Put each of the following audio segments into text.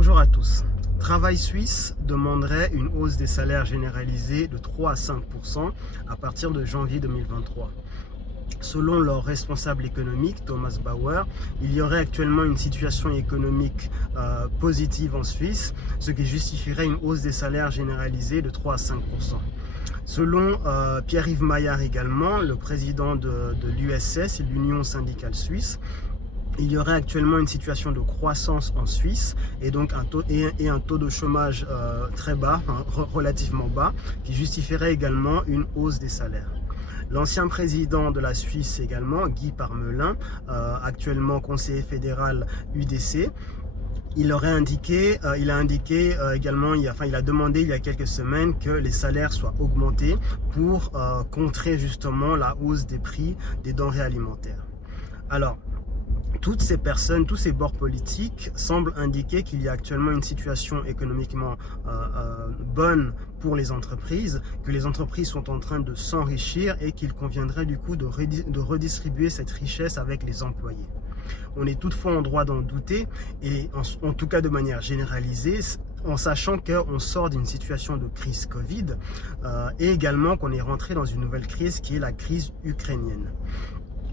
Bonjour à tous. Travail Suisse demanderait une hausse des salaires généralisés de 3 à 5% à partir de janvier 2023. Selon leur responsable économique, Thomas Bauer, il y aurait actuellement une situation économique positive en Suisse, ce qui justifierait une hausse des salaires généralisés de 3 à 5%. Selon Pierre-Yves Maillard également, le président de l'USS, l'Union syndicale suisse, il y aurait actuellement une situation de croissance en Suisse et donc un taux de chômage très bas, relativement bas, qui justifierait également une hausse des salaires. L'ancien président de la Suisse également, Guy Parmelin, actuellement conseiller fédéral UDC, il a indiqué également, il a demandé il y a quelques semaines que les salaires soient augmentés pour contrer justement la hausse des prix des denrées alimentaires. Alors, toutes ces personnes, tous ces bords politiques semblent indiquer qu'il y a actuellement une situation économiquement bonne pour les entreprises, que les entreprises sont en train de s'enrichir et qu'il conviendrait du coup de redistribuer cette richesse avec les employés. On est toutefois en droit d'en douter et en tout cas de manière généralisée, en sachant qu'on sort d'une situation de crise Covid et également qu'on est rentré dans une nouvelle crise qui est la crise ukrainienne.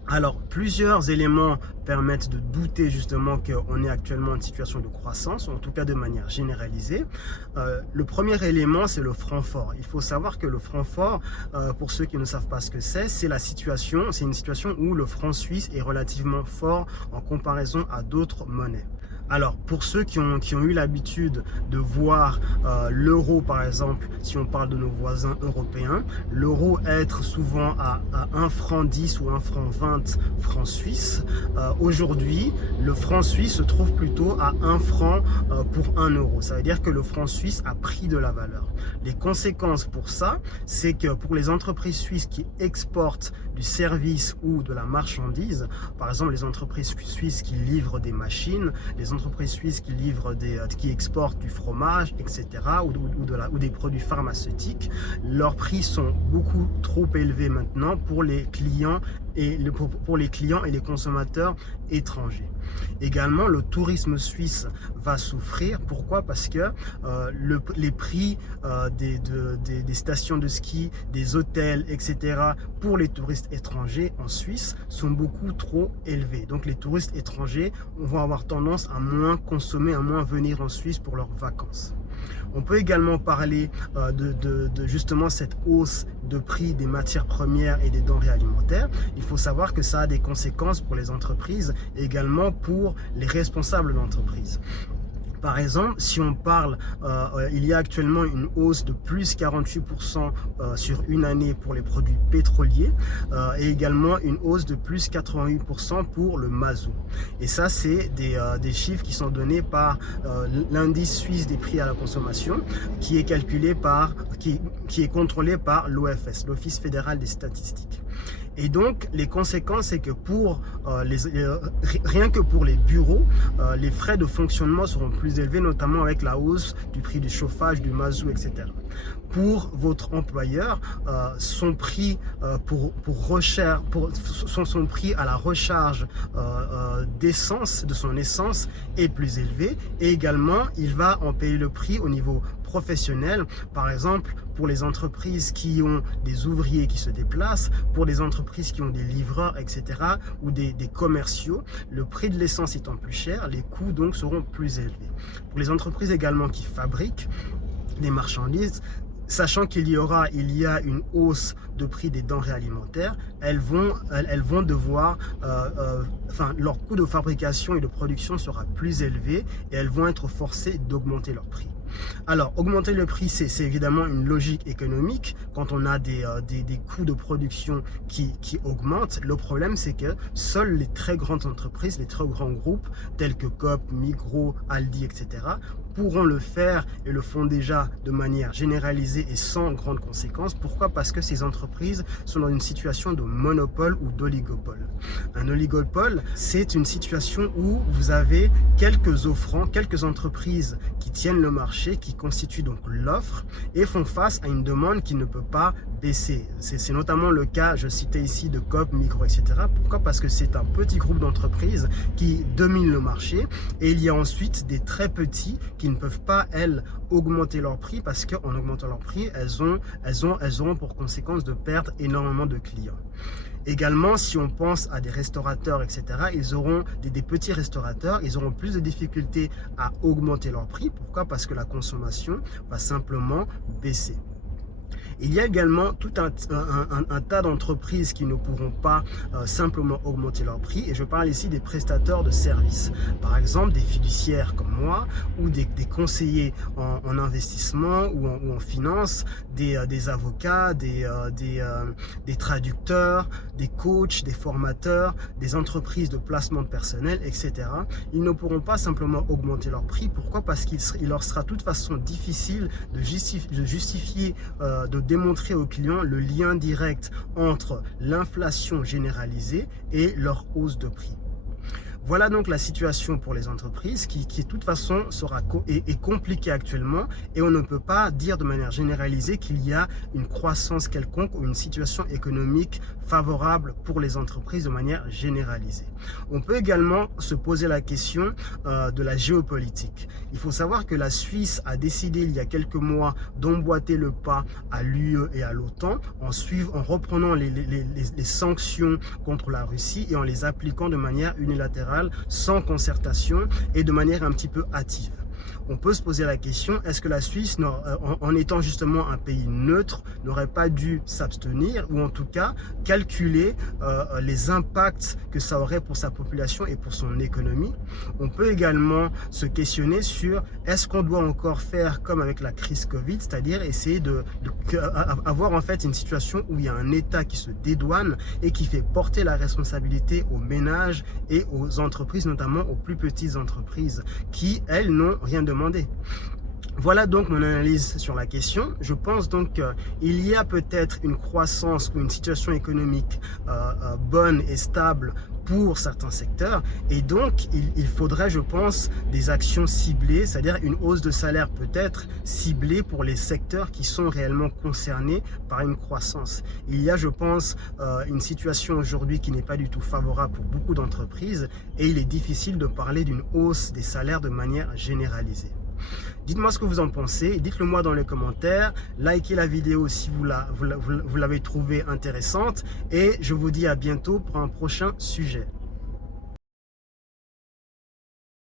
Alors, plusieurs éléments permettent de douter justement qu'on est actuellement en situation de croissance, en tout cas de manière généralisée. Le premier élément, c'est le franc fort. Il faut savoir que le franc fort, pour ceux qui ne savent pas ce que c'est une situation où le franc suisse est relativement fort en comparaison à d'autres monnaies. Alors, pour ceux qui ont eu l'habitude de voir l'euro, par exemple, si on parle de nos voisins européens, l'euro être souvent à 1 franc 10 ou 1 franc 20 francs suisses. Aujourd'hui, le franc suisse se trouve plutôt à 1 franc pour 1 euro. Ça veut dire que le franc suisse a pris de la valeur. Les conséquences pour ça, c'est que pour les entreprises suisses qui exportent du service ou de la marchandise, par exemple les entreprises suisses qui livrent des machines, les entreprises suisses qui exportent du fromage, etc., ou des produits pharmaceutiques, leurs prix sont beaucoup trop élevés maintenant pour les clients et les consommateurs étrangers. Également, le tourisme suisse va souffrir. Pourquoi? Parce que les prix des stations de ski, des hôtels, etc., pour les touristes étrangers en Suisse sont beaucoup trop élevés. Donc les touristes étrangers vont avoir tendance à moins consommer, à moins venir en Suisse pour leurs vacances. On peut également parler de justement cette hausse de prix des matières premières et des denrées alimentaires. Il faut savoir que ça a des conséquences pour les entreprises et également pour les responsables d'entreprise. Par exemple, si on parle, il y a actuellement une hausse de plus 48% sur une année pour les produits pétroliers et également une hausse de plus 88% pour le mazout. Et ça, c'est des chiffres qui sont donnés par l'indice suisse des prix à la consommation qui est calculé qui est contrôlé par l'OFS, l'Office fédéral des statistiques. Et donc, les conséquences, c'est que rien que pour les bureaux, les frais de fonctionnement seront plus élevés, notamment avec la hausse du prix du chauffage, du mazout, etc. Pour votre employeur, son prix son prix à la recharge d'essence, de son essence, est plus élevé. Et également, il va en payer le prix au niveau professionnel. Par exemple, pour les entreprises qui ont des ouvriers qui se déplacent, pour les entreprises qui ont des livreurs, etc., ou des commerciaux, le prix de l'essence étant plus cher, les coûts donc seront plus élevés. Pour les entreprises également qui fabriquent des marchandises, sachant qu'il y a une hausse de prix des denrées alimentaires, elles vont devoir, leur coût de fabrication et de production sera plus élevé et elles vont être forcées d'augmenter leur prix. Alors, augmenter le prix, c'est évidemment une logique économique quand on a des coûts de production qui augmentent. Le problème, c'est que seules les très grandes entreprises, les très grands groupes tels que Coop, Migros, Aldi, etc., pourront le faire et le font déjà de manière généralisée et sans grandes conséquences. Pourquoi? Parce que ces entreprises sont dans une situation de monopole ou d'oligopole. Un oligopole, c'est une situation où vous avez quelques offrants, quelques entreprises qui tiennent le marché marché qui constituent donc l'offre et font face à une demande qui ne peut pas baisser. C'est notamment le cas, je citais ici, de Coop, Migros, etc. Pourquoi? Parce que c'est un petit groupe d'entreprises qui domine le marché et il y a ensuite des très petits qui ne peuvent pas, elles, augmenter leur prix parce qu'en augmentant leur prix, elles auront pour conséquence de perdre énormément de clients. Également, si on pense à des restaurateurs, etc., ils auront des petits restaurateurs, ils auront plus de difficultés à augmenter leur prix. Pourquoi? Parce que la consommation va simplement baisser. Il y a également tout un tas d'entreprises qui ne pourront pas simplement augmenter leur prix et je parle ici des prestataires de services. Par exemple, des fiduciaires comme moi ou des conseillers en investissement ou en finance, des avocats, des traducteurs, des coachs, des formateurs, des entreprises de placement de personnel, etc. Ils ne pourront pas simplement augmenter leur prix. Pourquoi? Parce qu'il leur sera de toute façon difficile de justifier, de démontrer aux clients le lien direct entre l'inflation généralisée et leur hausse de prix. Voilà donc la situation pour les entreprises qui de toute façon est compliquée actuellement et on ne peut pas dire de manière généralisée qu'il y a une croissance quelconque ou une situation économique favorable pour les entreprises de manière généralisée. On peut également se poser la question de la géopolitique. Il faut savoir que la Suisse a décidé il y a quelques mois d'emboîter le pas à l'UE et à l'OTAN en reprenant les sanctions contre la Russie et en les appliquant de manière unilatérale sans concertation et de manière un petit peu hâtive. On peut se poser la question, est-ce que la Suisse, en étant justement un pays neutre, n'aurait pas dû s'abstenir ou en tout cas calculer les impacts que ça aurait pour sa population et pour son économie? On peut également se questionner sur est-ce qu'on doit encore faire comme avec la crise Covid, c'est-à-dire essayer avoir en fait une situation où il y a un État qui se dédouane et qui fait porter la responsabilité aux ménages et aux entreprises, notamment aux plus petites entreprises qui, elles, n'ont rien demandé. Voilà donc mon analyse sur la question. Je pense donc qu'il y a peut-être une croissance ou une situation économique bonne et stable pour certains secteurs et donc il faudrait, je pense, des actions ciblées, c'est-à-dire une hausse de salaire peut-être ciblée pour les secteurs qui sont réellement concernés par une croissance. Il y a, je pense, une situation aujourd'hui qui n'est pas du tout favorable pour beaucoup d'entreprises et il est difficile de parler d'une hausse des salaires de manière généralisée. Dites-moi ce que vous en pensez, dites-le moi dans les commentaires, likez la vidéo si vous l'avez trouvée intéressante et je vous dis à bientôt pour un prochain sujet.